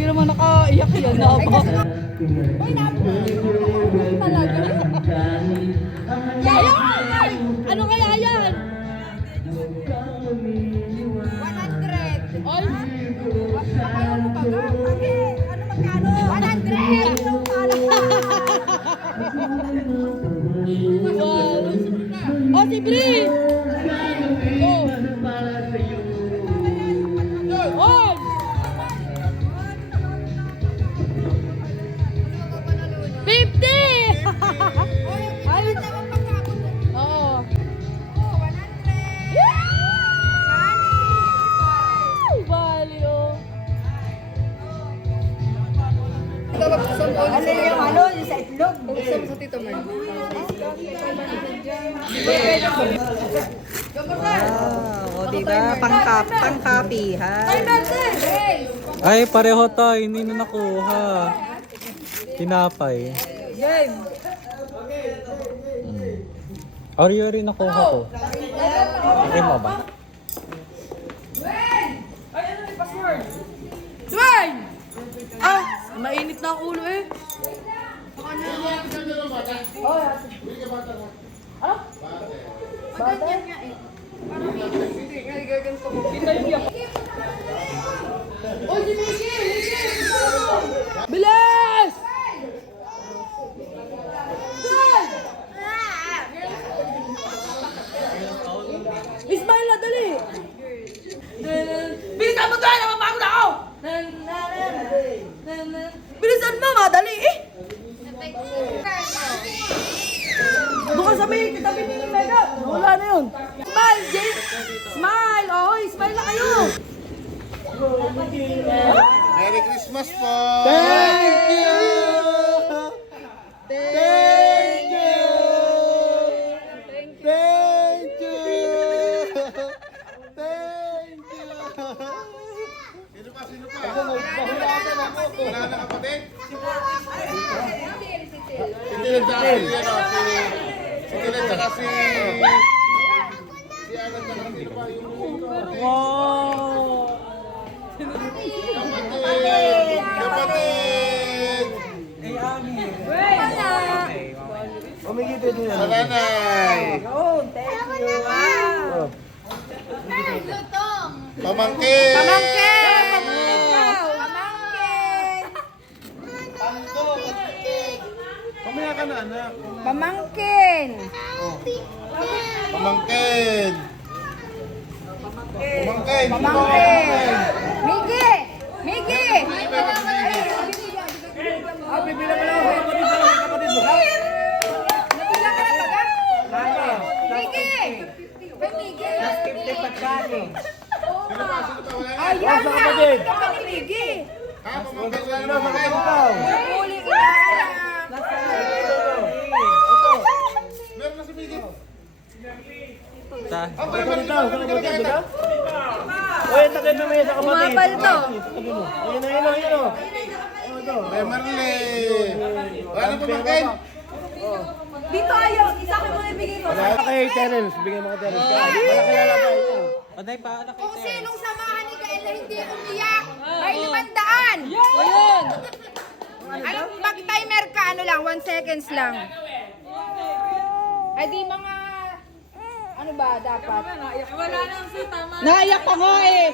Hindi naman nakaiyak yan na ba? Uy, talaga. Yayo! Ano kaya yan? 100. Oy! Ano ba ga? Ano magkano? 100! Yung pala. Wow! Oh, si Bri! Oh! On! $50! Ay, Oo. 100. Bali, oh. Ano yung ano? Yung sa itlog? Buksan mo sa Tito Mar. O diba? Pang-copy, ha? Ay, pareho tayo. Hindi na nakuha. Tinapay. Game! Oreo rin nakuha ko. Okay mo ba? Dwayne! Ah! Mainit na ang ulo eh. Bilis! Ismail na dali! Bilisan mo tayo! Napapagod ako! Bilisan mo! Madali eh! Doon ka sa may kitabi ni Mega! Wala na yun! Smile! Jay! Smile! Oy! Smile na kayo! Merry Christmas po! Thank you! Thank you! Thank you! Thank you! Sino pa? Wala na kapatid? Si Tilid tsaka si ano, si Tilid tsaka si Alan tsaka sino pa yung Wow! kapatid! Sa nanay! Pamangkin! Pamangkin! Mamaya ka na anak! Pamangkin! Pamangkin! Pamangkin! Pamangkin! Migi! Migi! Pipila mo lang ako kapatid mo! Napila ka na baga? Migi! Kay Migi! Sino pa? Wala na? Ayan na! Kapag ni Migi! Ha? Pamangkin wala na pamangkin! Huli kita! Meron na si Miggy! Ta. Ang pala dito! Saan ka nakita? Umapal to! Kay Marley! Wala na pamangkin! Dito ayaw! Isa ko muna ibigay ko! Paday pa, anak Kung sinong samahan ni Gael na hindi umiyak, may 500! Ayun! Anong mag-timer ka? Ano lang? 1 seconds lang. Ay di mga... Ano ba dapat? Wala nang si tama. Naiyak pa nga eh!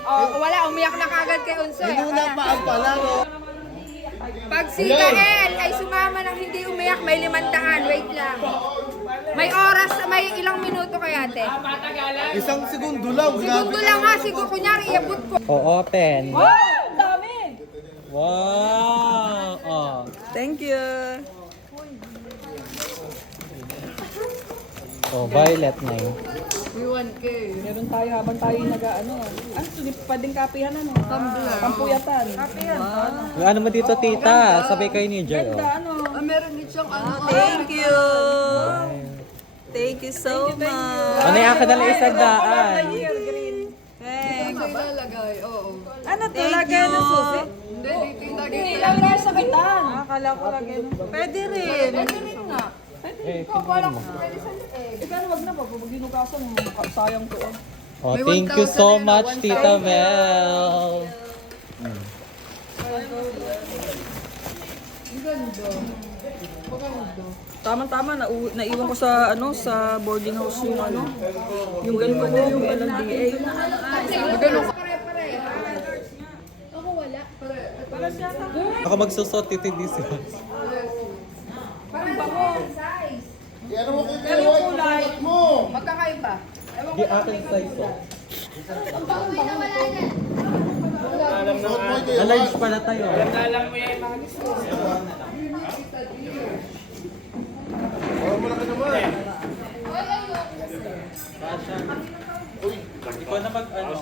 Oh, wala. Umiyak na kagad kay Unso. Wala. pala, no? Pag si Gael ay sumama ng hindi umiyak, may 500. Wait lang. May oras, may ilang minuto kaya, te? Isang segundo lang. Segundo lang ha. Siguro, kunyari, iabot ko. Oo, 10. Wow! Ang dami! Wow! Oh. Thank you! Oh, violet na yun. Meron tayo habang tayo nag-ano. Ano ito? Di pwedeng kapihan ano? Pampuyatan. Kapihan. Yung ano mo dito, tita? Sabay kayo ni Joy, oh. Ano? Thank you! Thank you so much! Ano yung akin na lang isang daan? Thanks! Ano to? Thank Lagay you. ng susi? Hindi lang tayo sa kitan. Akala ko lagay ng... Pwede rin! Eh, tingnan mo. Ikaw wag na ba? Pag ginugasan mo, sayang to. Oh, May thank you 1,000 so na, much, 1,000. Tita Mel. Tama-tama, naiwan ko sa sa boarding house yung yung ganito ko, yung LNDA. Ganun ko. Pare-pare. Ako magsusot, titindi siya. Parang bango. Size. Ano mo kung kulay mo? Magkakaiba. Di akin size oh. Suot mo ito yun. Alive pala tayo. Oh, malaki naman. Ikaw na mag ano.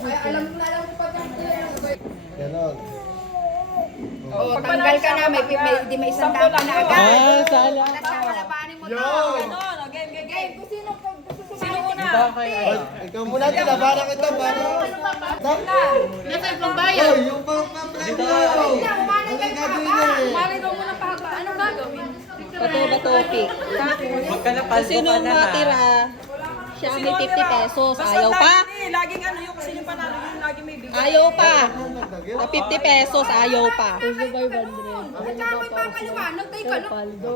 Ay, alam mo pa Ganon. Oh, tanggal ka na, di may isang daan ka na agad. Ah, sala. Tapos kakalabanin mo to. Yun! Game, kung sino una? Ikaw muna, tinabaran kita. Nasa ibang bayan. Hoy, yung pang-pang-plan mo. Umanay kayo pa ba? Mali daw muna pa haba. Anong gagawin? Bato pick. Magkanapal Kung sino matira, siya may 50 pesos. Ayaw pa. Laging ano yung kasi yung panalo yung lagi may bigay. Ayaw pa. Sa 50 pesos, ayaw pa. At saka may papaliwanag tayo ka, no?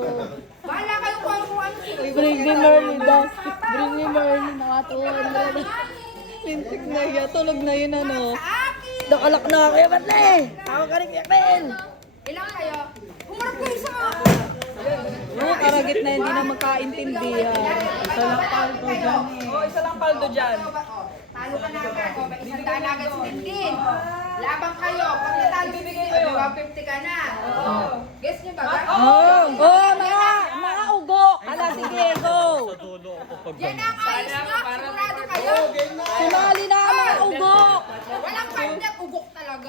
Bahala kayo kung ano sino. Bring me Merlin daw. Bring me Merlin. Nakatuon. Lintik na yun. Tulog na yun ano. Sa akin! Nakalak na kayo, Batle! Ako ka rin kaya Ilang kayo? Humarap kayo sa akin! Oo, karagit na hindi na magkaintindihan. Isa lang paldo dyan. Isa lang paldo dyan. Talo ka na agad. O, may isang daan agad si Tintin. Labang kayo. Pag natalo, bibigay kayo. 150 ka na. Guess nyo ba? Oh, mga ugo. Ala, sige, go. Yan ang ayos nyo. Sigurado kayo. Sumali na ang mga ugo. Walang partner. Ugok talaga.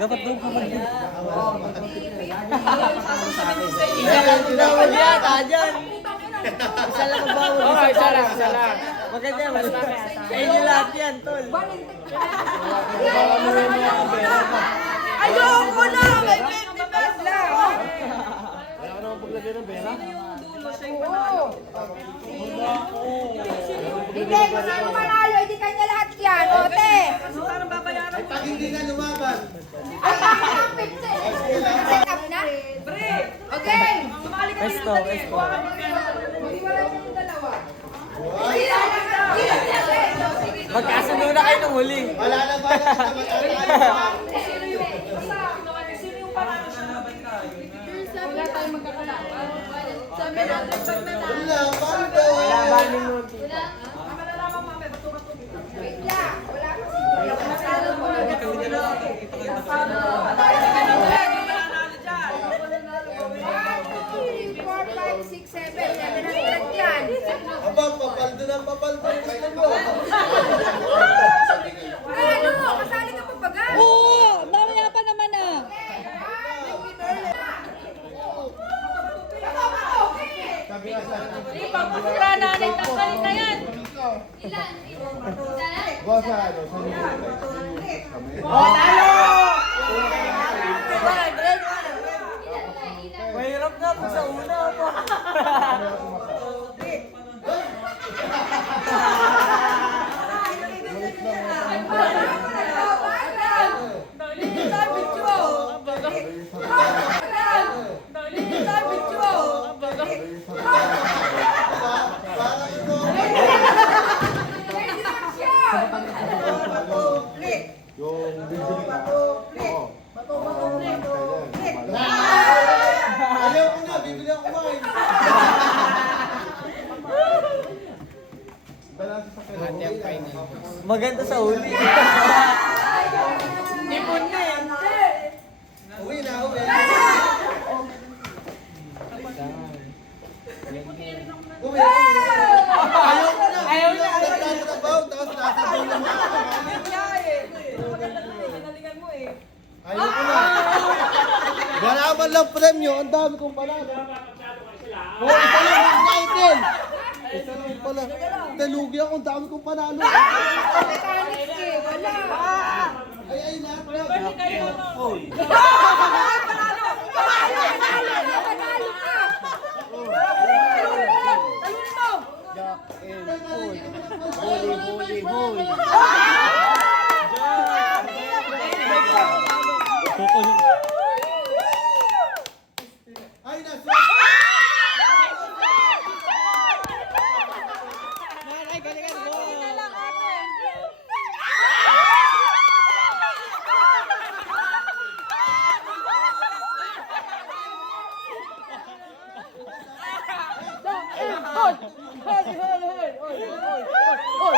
Dapat doon ka mag Bawal yata dyan. Isa lang ang bawal. Oo, isa lang. Maganda, mas sa inyo lahat yan, tol. Ayoko na! May 50 pesos lang! Hindi, kung sino manalo, hindi kanya lahat yan. Ote! Pag hindi na lumaban. Ang bakit ang 50? Set up na? Okay! Esto. Maghiwalay yung dalawa. Magkasundo na kayo nung huli. Wala na ba na kita Wala tayong magkakalaban. Sabi natin pag nanalo. Wala, paldo. Wait lang. Wala kasi. Four, five, six, seven. 700 yan. Aba, papaldo ng papaldo. Gusto mo. Ay, ano? Kasali ka pa baga? Oo, mamaya pa naman ah. Sabi nga sa akin. Buwan sa ano, sa Mahirap na po sa una po. yung bibili ka. Oo. Ayaw ko na, bibili ako kumain. Maganda sa huli. Ipon na yan. Uwi na, uwi. Uwi. Ayaw ko na. Nagtatrabaho, tapos nasabaw na mga ayaw ko na. Wala man lang premyo, ang dami kong panalo. Oo, isa lang, Michael. Isa lang pala. Nalugi ako, ang dami kong panalo. Mechanics eh. Wala. Ay, lahat na. Oy! Hali, hali, hoy! Oy, oy, oy, oy!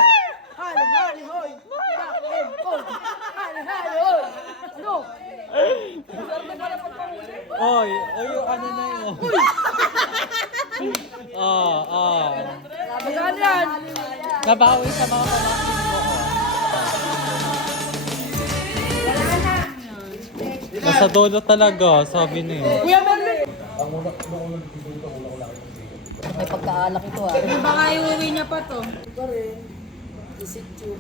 Hali, hali, hoy! Yakin, oy! Hali, hali, hoy! Ano? Oy, ano na yun? Magkano yan? Nabawi sa mga pamangkin ko. Nasa dulo talaga, sabi niya. Kuya Merlin! May pagkaalak ito ah. Baka iuwi niya pa to. Isit you.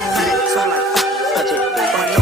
Touch it.